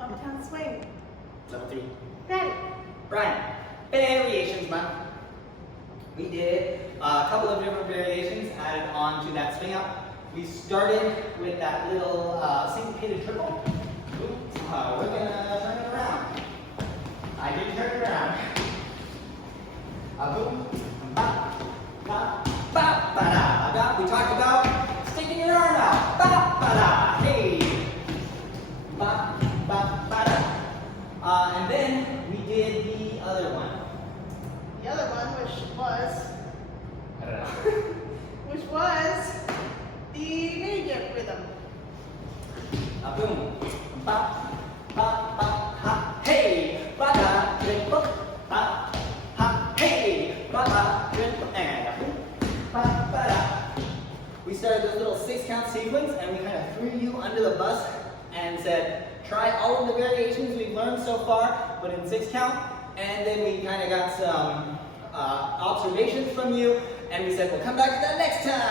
Uptown Swing. Level 3. Ready. Brian, variations month. We did a couple of different variations added on to that swing up. We started with that little syncopated triple. We're gonna turn it around. I did turn it around. Boom, ba, ba, ba, ba, da, da. We talked about sticking your arm out. Ba, ba, da, hey. Ba, ba, ba, da. And then we did the other one. The other one, I don't know. which was the mini dip rhythm. Boom, ba, ba, ba, ha, hey, ba, da, triple, ba, ha, hey, ba, da, triple, and boom, ba, ba, da. We started this little 6-count sequence, and we kind of threw you under the bus and said, try all of the variations we've learned so far, but in 6 count. And then we kind of got some observations from you, and we said, we'll come back to that next time.